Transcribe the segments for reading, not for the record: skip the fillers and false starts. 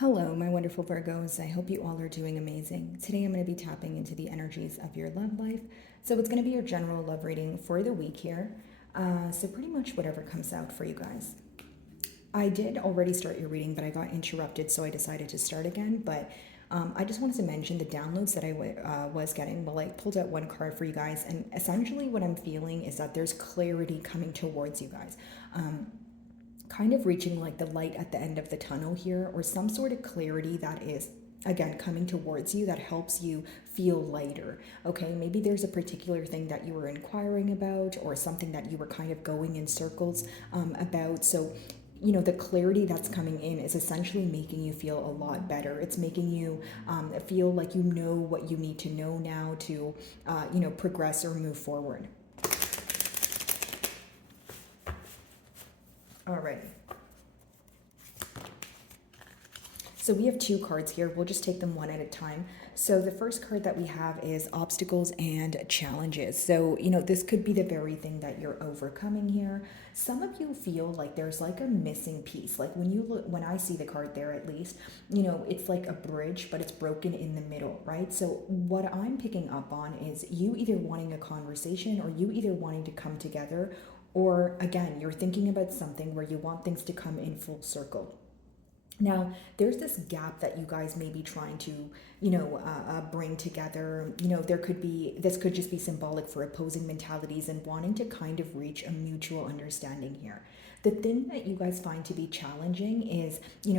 Hello, my wonderful Virgos. I hope you all are doing amazing. Today I'm going to be tapping into the energies of your love life. So it's going to be your general love reading for the week here. So pretty much whatever comes out for you guys. I did already start your reading, but I got interrupted, so I decided to start again. But I just wanted to mention the downloads that I was getting. Well, I pulled out one card for you guys, and essentially what I'm feeling is that there's clarity coming towards you guys. Kind of reaching like the light at the end of the tunnel here, or some sort of clarity that is again coming towards you that helps you feel lighter. Okay, maybe there's a particular thing that you were inquiring about, or something that you were kind of going in circles about. So the clarity that's coming in is essentially making you feel a lot better. It's making you feel like you know what you need to know now to progress or move forward. All right. So we have two cards here. We'll just take them one at a time. So the first card that we have is obstacles and challenges. So, this could be the very thing that you're overcoming here. Some of you feel like there's like a missing piece. Like when I see the card there, at least, it's like a bridge, but it's broken in the middle, right? So what I'm picking up on is you either wanting a conversation, or you either wanting to come together, or again, you're thinking about something where you want things to come in full circle. Now, there's this gap that you guys may be trying to, bring together. This could just be symbolic for opposing mentalities and wanting to kind of reach a mutual understanding here. The thing that you guys find to be challenging is,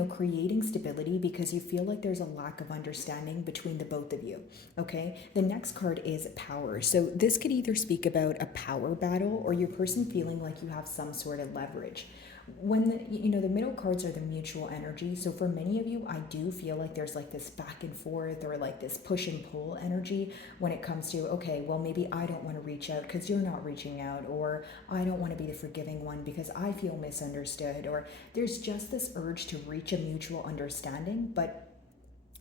creating stability because you feel like there's a lack of understanding between the both of you. Okay. The next card is power. So this could either speak about a power battle, or your person feeling like you have some sort of leverage. When the middle cards are the mutual energy. So for many of you, I do feel like there's like this back and forth, or like this push and pull energy when it comes to, okay, well, maybe I don't want to reach out because you're not reaching out, or I don't want to be the forgiving one because I feel misunderstood, or there's just this urge to reach a mutual understanding, but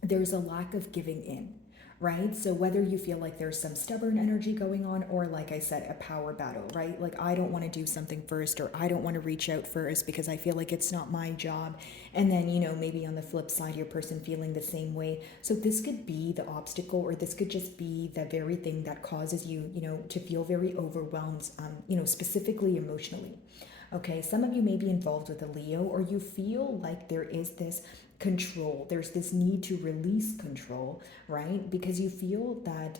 there's a lack of giving in, right? So whether you feel like there's some stubborn energy going on, or like I said, a power battle, right? Like I don't want to do something first, or I don't want to reach out first because I feel like it's not my job. And then, maybe on the flip side, your person feeling the same way. So this could be the obstacle, or this could just be the very thing that causes you, to feel very overwhelmed, specifically emotionally. Okay, some of you may be involved with a Leo, or you feel like there is this control. There's this need to release control, right? Because you feel that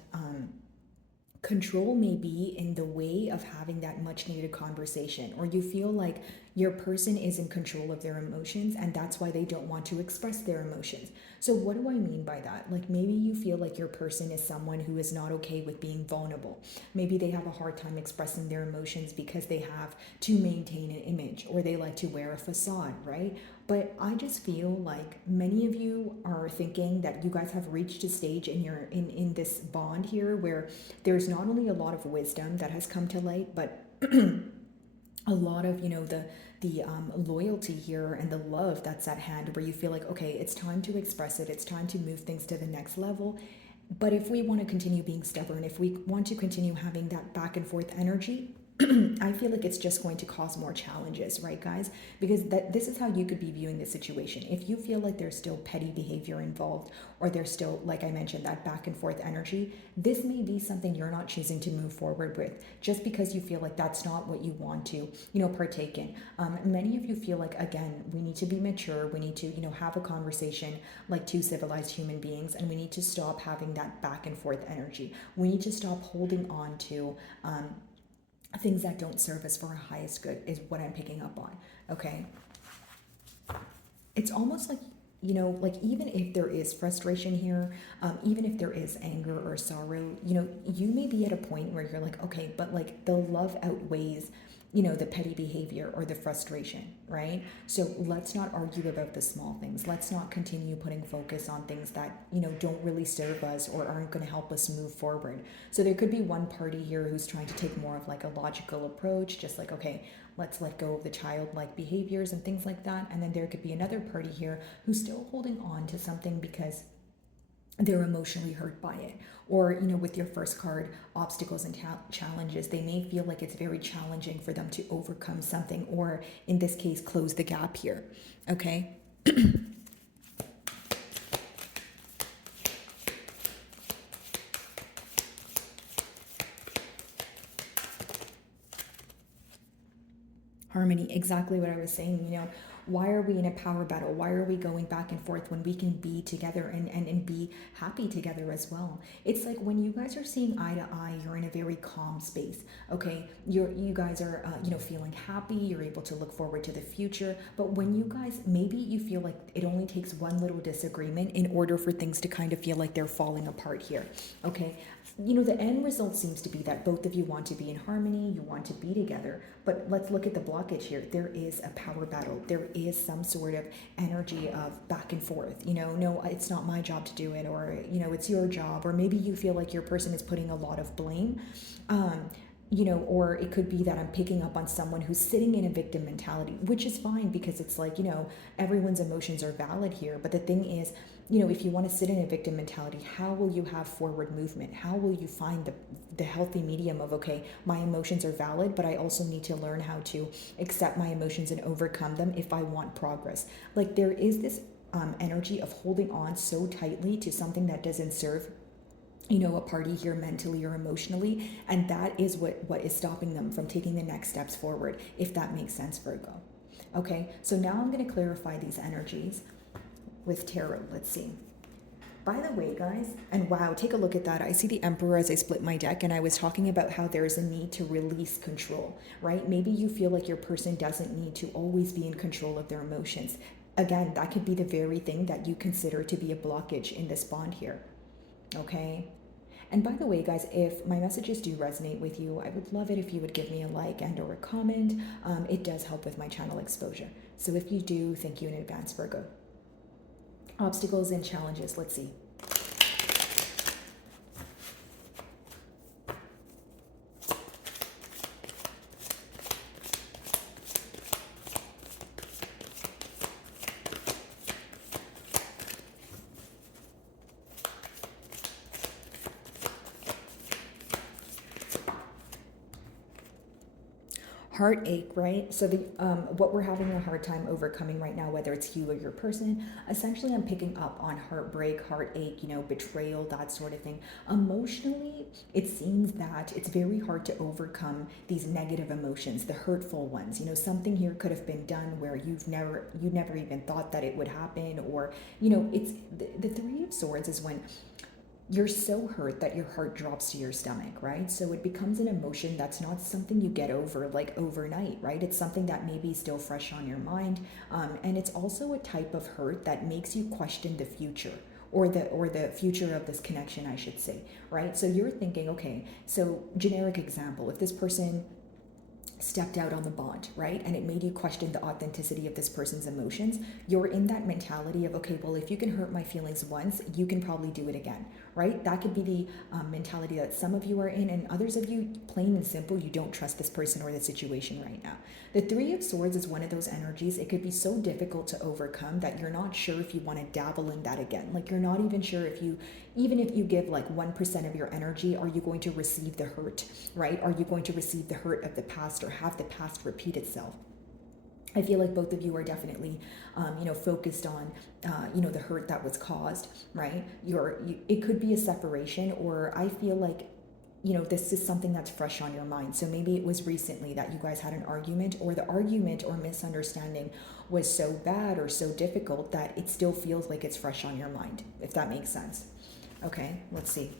control may be in the way of having that much needed conversation, or you feel like your person is in control of their emotions, and that's why they don't want to express their emotions. So what do I mean by that? Like maybe you feel like your person is someone who is not okay with being vulnerable. Maybe they have a hard time expressing their emotions because they have to maintain an image, or they like to wear a facade, right? But I just feel like many of you are thinking that you guys have reached a stage in this bond here where there's not only a lot of wisdom that has come to light, but a lot of the loyalty here and the love that's at hand, where you feel like, okay, it's time to express it, it's time to move things to the next level. But if we want to continue being stubborn, if we want to continue having that back and forth energy, I feel like it's just going to cause more challenges, right, guys? Because this is how you could be viewing the situation. If you feel like there's still petty behavior involved, or there's still, like I mentioned, that back and forth energy, this may be something you're not choosing to move forward with, just because you feel like that's not what you want to, partake in. Many of you feel like, again, we need to be mature. We need to, have a conversation like two civilized human beings, and we need to stop having that back and forth energy. We need to stop holding on to, things that don't serve us for our highest good, is what I'm picking up on. Okay, it's almost like, like even if there is frustration here, even if there is anger or sorrow, you may be at a point where you're like, okay, but like the love outweighs the petty behavior or the frustration, right? So let's not argue about the small things. Let's not continue putting focus on things that, don't really serve us or aren't going to help us move forward. So there could be one party here who's trying to take more of like a logical approach, just like, okay, let's let go of the childlike behaviors and things like that. And then there could be another party here who's still holding on to something because they're emotionally hurt by it. Or, with your first card, obstacles and challenges, they may feel like it's very challenging for them to overcome something, or in this case, close the gap here. Okay. Harmony, exactly what I was saying. Why are we in a power battle? Why are we going back and forth when we can be together and be happy together as well? It's like when you guys are seeing eye to eye, you're in a very calm space. Okay, you guys are feeling happy. You're able to look forward to the future. But when you guys, maybe you feel like it only takes one little disagreement in order for things to kind of feel like they're falling apart here. Okay, the end result seems to be that both of you want to be in harmony, you want to be together. But let's look at the blockage here. There is a power battle. There is some sort of energy of back and forth. No, it's not my job to do it, or it's your job, or maybe you feel like your person is putting a lot of blame. Or it could be that I'm picking up on someone who's sitting in a victim mentality, which is fine because it's like, everyone's emotions are valid here. But the thing is, if you want to sit in a victim mentality, how will you have forward movement? How will you find the healthy medium of, okay, my emotions are valid, but I also need to learn how to accept my emotions and overcome them if I want progress. Like there is this energy of holding on so tightly to something that doesn't serve a party here mentally or emotionally, and that is what is stopping them from taking the next steps forward, if that makes sense, Virgo. Okay, so now I'm going to clarify these energies with tarot. Let's see. By the way, guys, and wow, take a look at that. I see the Emperor as I split my deck, and I was talking about how there's a need to release control, right? Maybe you feel like your person doesn't need to always be in control of their emotions. Again, that could be the very thing that you consider to be a blockage in this bond here. Okay? And by the way, guys, if my messages do resonate with you, I would love it if you would give me a like and or a comment. It does help with my channel exposure. So if you do, thank you in advance, Virgo. Obstacles and challenges, let's see. Heartache, right? So what we're having a hard time overcoming right now, whether it's you or your person, essentially I'm picking up on heartbreak, heartache, betrayal, that sort of thing. Emotionally, it seems that it's very hard to overcome these negative emotions, the hurtful ones. Something here could have been done where you never even thought that it would happen, or it's the Three of Swords is when you're so hurt that your heart drops to your stomach, right? So it becomes an emotion that's not something you get over like overnight, right? It's something that may be still fresh on your mind. And it's also a type of hurt that makes you question the future, or the future of this connection, I should say, right? So you're thinking, okay, so generic example, if this person stepped out on the bond, right? And it made you question the authenticity of this person's emotions. You're in that mentality of, okay, well, if you can hurt my feelings once, you can probably do it again, right? That could be the mentality that some of you are in, and others of you, plain and simple, you don't trust this person or the situation right now. The Three of Swords is one of those energies. It could be so difficult to overcome that you're not sure if you want to dabble in that again. Like you're not even sure even if you give like 1% of your energy, are you going to receive the hurt, right? Are you going to receive the hurt of the past or have the past repeat itself? I feel like both of you are definitely, focused on, the hurt that was caused, right? It could be a separation, or I feel like, this is something that's fresh on your mind. So maybe it was recently that you guys had an argument, or the argument or misunderstanding was so bad or so difficult that it still feels like it's fresh on your mind, if that makes sense. Okay, let's see.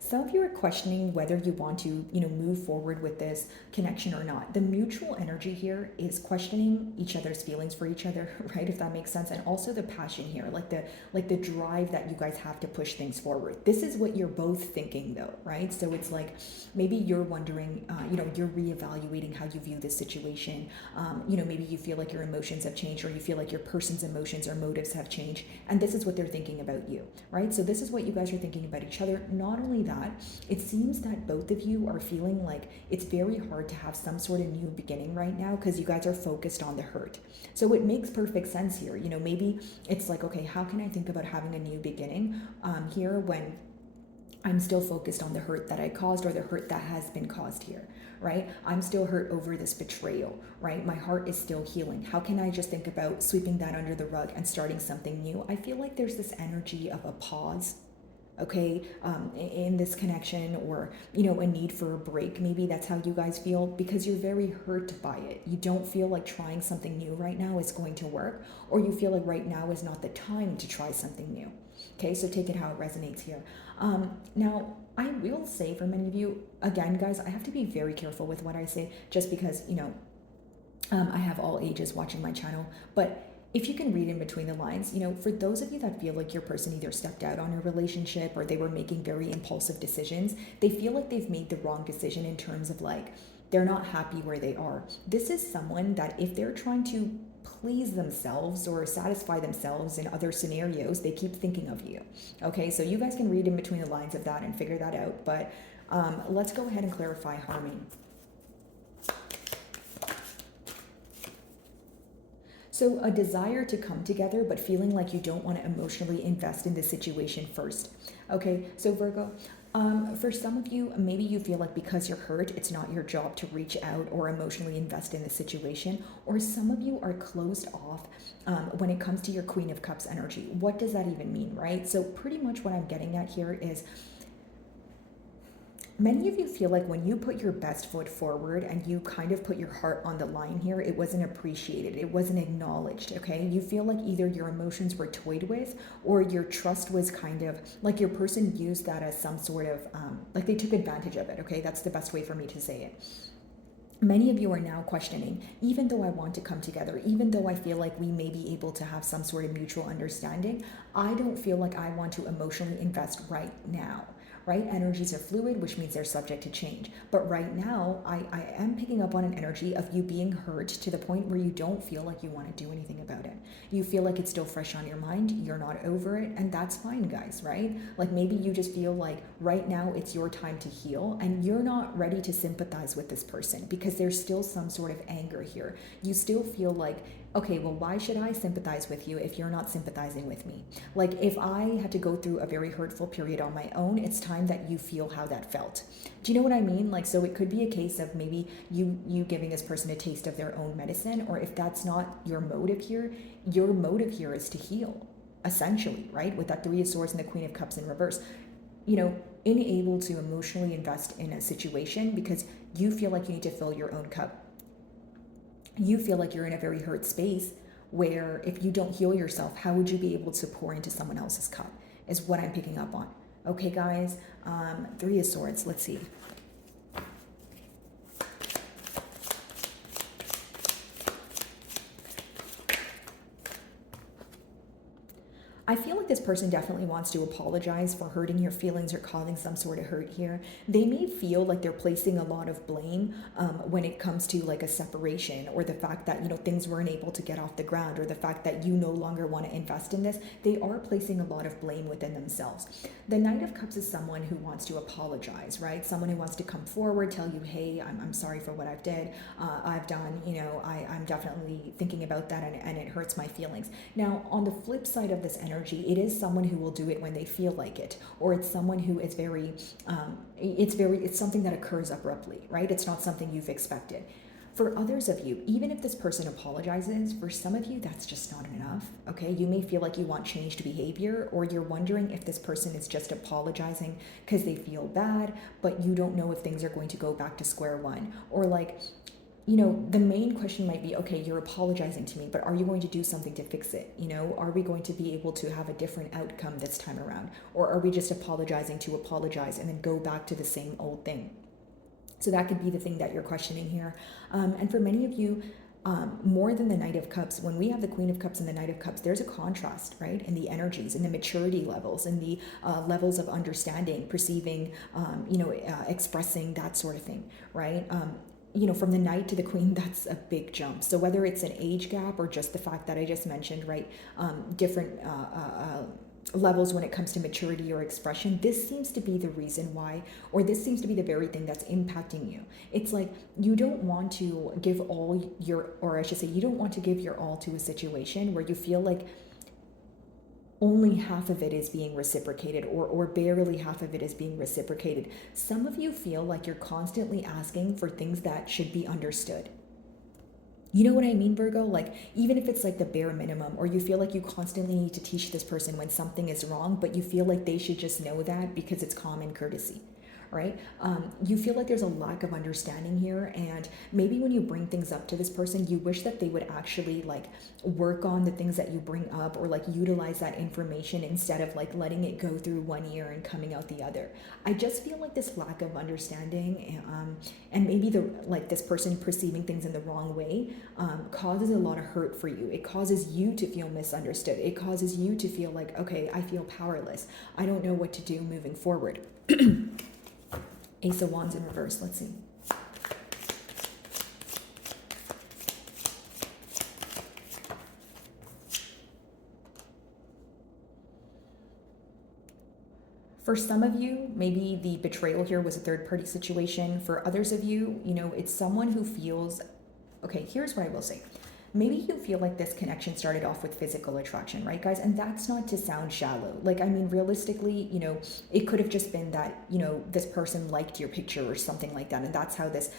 Some of you are questioning whether you want to, move forward with this connection or not. The mutual energy here is questioning each other's feelings for each other, right? If that makes sense. And also the passion here, like the drive that you guys have to push things forward. This is what you're both thinking though, right? So it's like, maybe you're wondering, you're reevaluating how you view this situation. Maybe you feel like your emotions have changed, or you feel like your person's emotions or motives have changed. And this is what they're thinking about you, right? So this is what you guys are thinking about each other. Not only that, it seems that both of you are feeling like it's very hard to have some sort of new beginning right now because you guys are focused on the hurt. So it makes perfect sense here. Maybe it's like, okay, how can I think about having a new beginning here when I'm still focused on the hurt that I caused or the hurt that has been caused here, right? I'm still hurt over this betrayal, right? My heart is still healing. How can I just think about sweeping that under the rug and starting something new? I feel like there's this energy of a pause, okay, in this connection, or a need for a break. Maybe that's how you guys feel, because you're very hurt by it. You don't feel like trying something new right now is going to work, or you feel like right now is not the time to try something new. Okay, so take it how it resonates here. Now, I will say for many of you, again, guys, I have to be very careful with what I say, just because, I have all ages watching my channel. But if you can read in between the lines, for those of you that feel like your person either stepped out on a relationship or they were making very impulsive decisions, they feel like they've made the wrong decision in terms of like, they're not happy where they are. This is someone that if they're trying to please themselves or satisfy themselves in other scenarios, they keep thinking of you. Okay, so you guys can read in between the lines of that and figure that out. But let's go ahead and clarify harmony. So a desire to come together, but feeling like you don't want to emotionally invest in the situation first. Okay, so Virgo, for some of you, maybe you feel like because you're hurt, it's not your job to reach out or emotionally invest in the situation. Or some of you are closed off when it comes to your Queen of Cups energy. What does that even mean, right? So pretty much what I'm getting at here is, many of you feel like when you put your best foot forward and you kind of put your heart on the line here, it wasn't appreciated, it wasn't acknowledged, okay? You feel like either your emotions were toyed with, or your trust was kind of like your person used that as some sort of, like they took advantage of it, okay? That's the best way for me to say it. Many of you are now questioning, even though I want to come together, even though I feel like we may be able to have some sort of mutual understanding, I don't feel like I want to emotionally invest right now. Right? Energies are fluid, which means they're subject to change. But right now, I am picking up on an energy of you being hurt to the point where you don't feel like you want to do anything about it. You feel like it's still fresh on your mind, you're not over it, and that's fine, guys, right? Like maybe you just feel like right now it's your time to heal, and you're not ready to sympathize with this person because there's still some sort of anger here. You still feel like, okay, well, why should I sympathize with you if you're not sympathizing with me? Like if I had to go through a very hurtful period on my own, it's time that you feel how that felt. Do you know what I mean? Like, so it could be a case of maybe you giving this person a taste of their own medicine, or if that's not your motive here, your motive here is to heal, essentially, right? With that Three of Swords and the Queen of Cups in reverse. Unable to emotionally invest in a situation because you feel like you need to fill your own cup. You feel like you're in a very hurt space where if you don't heal yourself, how would you be able to pour into someone else's cup, is what I'm picking up on. Okay, guys, Three of Swords, let's see. I feel like this person definitely wants to apologize for hurting your feelings or causing some sort of hurt here. They may feel like they're placing a lot of blame when it comes to like a separation, or the fact that, things weren't able to get off the ground, or the fact that you no longer want to invest in this. They are placing a lot of blame within themselves. The Knight of Cups is someone who wants to apologize, right? Someone who wants to come forward, tell you, hey, I'm sorry for what I've done, I'm definitely thinking about that, and it hurts my feelings. Now, on the flip side of this energy, it is someone who will do it when they feel like it, or it's someone who is very, it's something that occurs abruptly, right? It's not something you've expected. For others of you, even if this person apologizes, for some of you, that's just not enough, okay? You may feel like you want changed behavior, or you're wondering if this person is just apologizing because they feel bad, but you don't know if things are going to go back to square one. Or like, the main question might be, okay, you're apologizing to me, but are you going to do something to fix it? Are we going to be able to have a different outcome this time around? Or are we just apologizing to apologize and then go back to the same old thing? So that could be the thing that you're questioning here. And for many of you, more than the Knight of Cups, when we have the Queen of Cups and the Knight of Cups, there's a contrast, right? In the energies, in the maturity levels, in the levels of understanding, perceiving, expressing, that sort of thing, right? From the Knight to the Queen, that's a big jump. So whether it's an age gap or just the fact that I just mentioned, right, different levels when it comes to maturity or expression, this seems to be the reason why, or this seems to be the very thing that's impacting you. It's like you don't want to give all your, or I should say, you don't want to give your all to a situation where you feel like only half of it is being reciprocated, or barely half of it is being reciprocated. Some of you feel like you're constantly asking for things that should be understood. You know what I mean, Virgo? Like, even if it's like the bare minimum, or you feel like you constantly need to teach this person when something is wrong, but you feel like they should just know that because it's common courtesy, right? You feel like there's a lack of understanding here, and maybe when you bring things up to this person, you wish that they would actually like work on the things that you bring up, or like utilize that information instead of like letting it go through one ear and coming out the other. I just feel like this lack of understanding, and maybe the like this person perceiving things in the wrong way, causes a lot of hurt for you. It causes you to feel misunderstood. It causes you to feel like, okay, I feel powerless. I don't know what to do moving forward. Ace of Wands in reverse. Let's see. For some of you, maybe the betrayal here was a third party situation. For others of you, it's someone who feels, okay, here's what I will say. Maybe you feel like this connection started off with physical attraction, right, guys? And that's not to sound shallow. Like, I mean, realistically, it could have just been that, this person liked your picture or something like that. And that's how this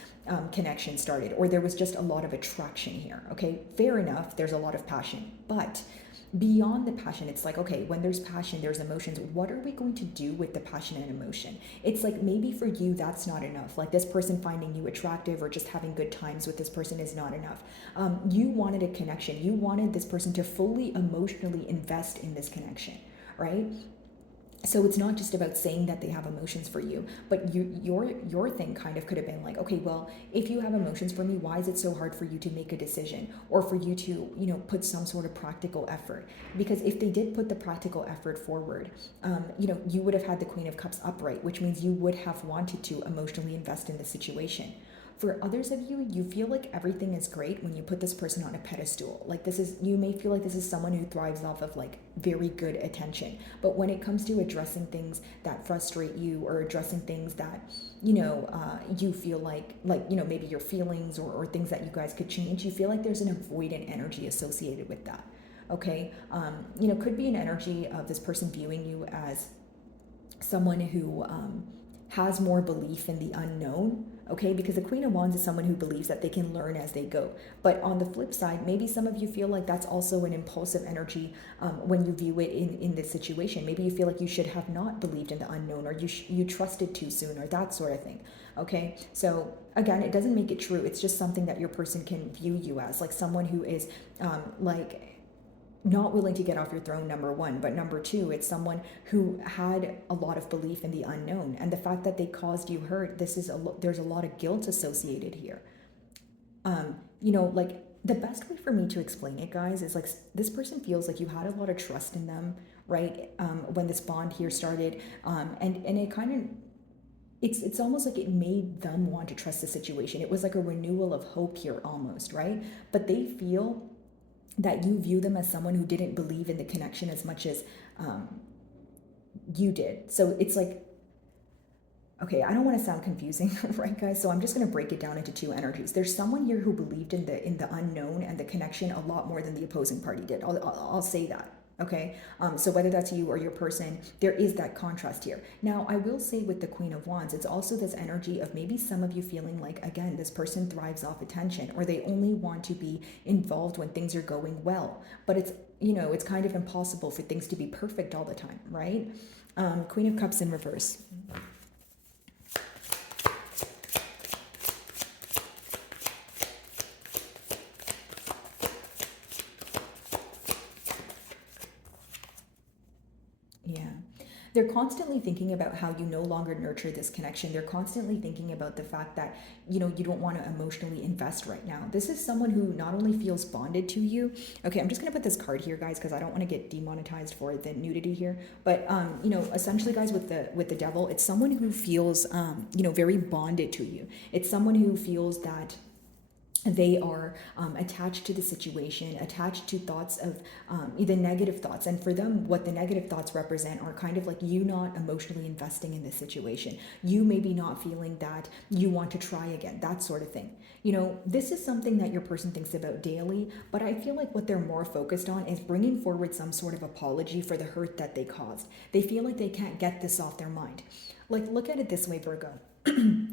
connection started. Or there was just a lot of attraction here, okay? Fair enough, there's a lot of passion. But beyond the passion, it's like, okay, when there's passion, there's emotions. What are we going to do with the passion and emotion? It's like, maybe for you that's not enough. Like, this person finding you attractive or just having good times with this person is not enough. You wanted a connection. You wanted this person to fully emotionally invest in this connection, right? So it's not just about saying that they have emotions for you, but your thing kind of could have been like, okay, well, if you have emotions for me, why is it so hard for you to make a decision, or for you to put some sort of practical effort? Because if they did put the practical effort forward, you would have had the Queen of Cups upright, which means you would have wanted to emotionally invest in the situation. For others of you, you feel like everything is great when you put this person on a pedestal. Like, you may feel like this is someone who thrives off of like very good attention. But when it comes to addressing things that frustrate you, or addressing things that, you feel like, maybe your feelings, or things that you guys could change, you feel like there's an avoidant energy associated with that. Okay. Could be an energy of this person viewing you as someone who, has more belief in the unknown, okay? Because the Queen of Wands is someone who believes that they can learn as they go. But on the flip side, maybe some of you feel like that's also an impulsive energy when you view it in this situation. Maybe you feel like you should have not believed in the unknown, or you trusted too soon, or that sort of thing, okay? So again, it doesn't make it true. It's just something that your person can view you as, like someone who is like not willing to get off your throne, number one. But number two, it's someone who had a lot of belief in the unknown, and the fact that they caused you hurt, there's a lot of guilt associated here. Like, the best way for me to explain it, guys, is like, this person feels like you had a lot of trust in them, right? When this bond here started, and it kind of, it's almost like it made them want to trust the situation. It was like a renewal of hope here almost, right? But they feel that you view them as someone who didn't believe in the connection as much as you did. So it's like, okay, I don't want to sound confusing, right, guys? So I'm just going to break it down into two energies. There's someone here who believed in the unknown and the connection a lot more than the opposing party did. I'll say that. Okay, so whether that's you or your person, there is that contrast here. Now, I will say with the Queen of Wands, it's also this energy of maybe some of you feeling like, again, this person thrives off attention, or they only want to be involved when things are going well. But it's kind of impossible for things to be perfect all the time, right? Queen of Cups in reverse. Yeah. They're constantly thinking about how you no longer nurture this connection. They're constantly thinking about the fact that, you don't want to emotionally invest right now. This is someone who not only feels bonded to you. Okay, I'm just going to put this card here, guys, because I don't want to get demonetized for the nudity here. But, essentially, guys, with the devil, it's someone who feels, very bonded to you. It's someone who feels that They are attached to the situation, attached to thoughts of the negative thoughts. And for them, what the negative thoughts represent are kind of like you not emotionally investing in the situation. You maybe not feeling that you want to try again, that sort of thing. You know, this is something that your person thinks about daily, but I feel like what they're more focused on is bringing forward some sort of apology for the hurt that they caused. They feel like they can't get this off their mind. Like, look at it this way, Virgo.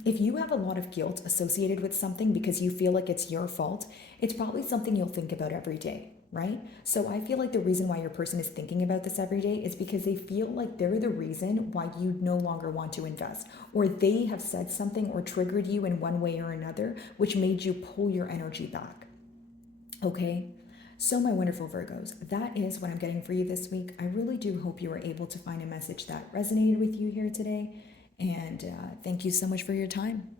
If you have a lot of guilt associated with something because you feel like it's your fault, it's probably something you'll think about every day, right? So I feel like the reason why your person is thinking about this every day is because they feel like they're the reason why you no longer want to invest, or they have said something or triggered you in one way or another, which made you pull your energy back. Okay? So, my wonderful Virgos, that is what I'm getting for you this week. I really do hope you were able to find a message that resonated with you here today. And thank you so much for your time.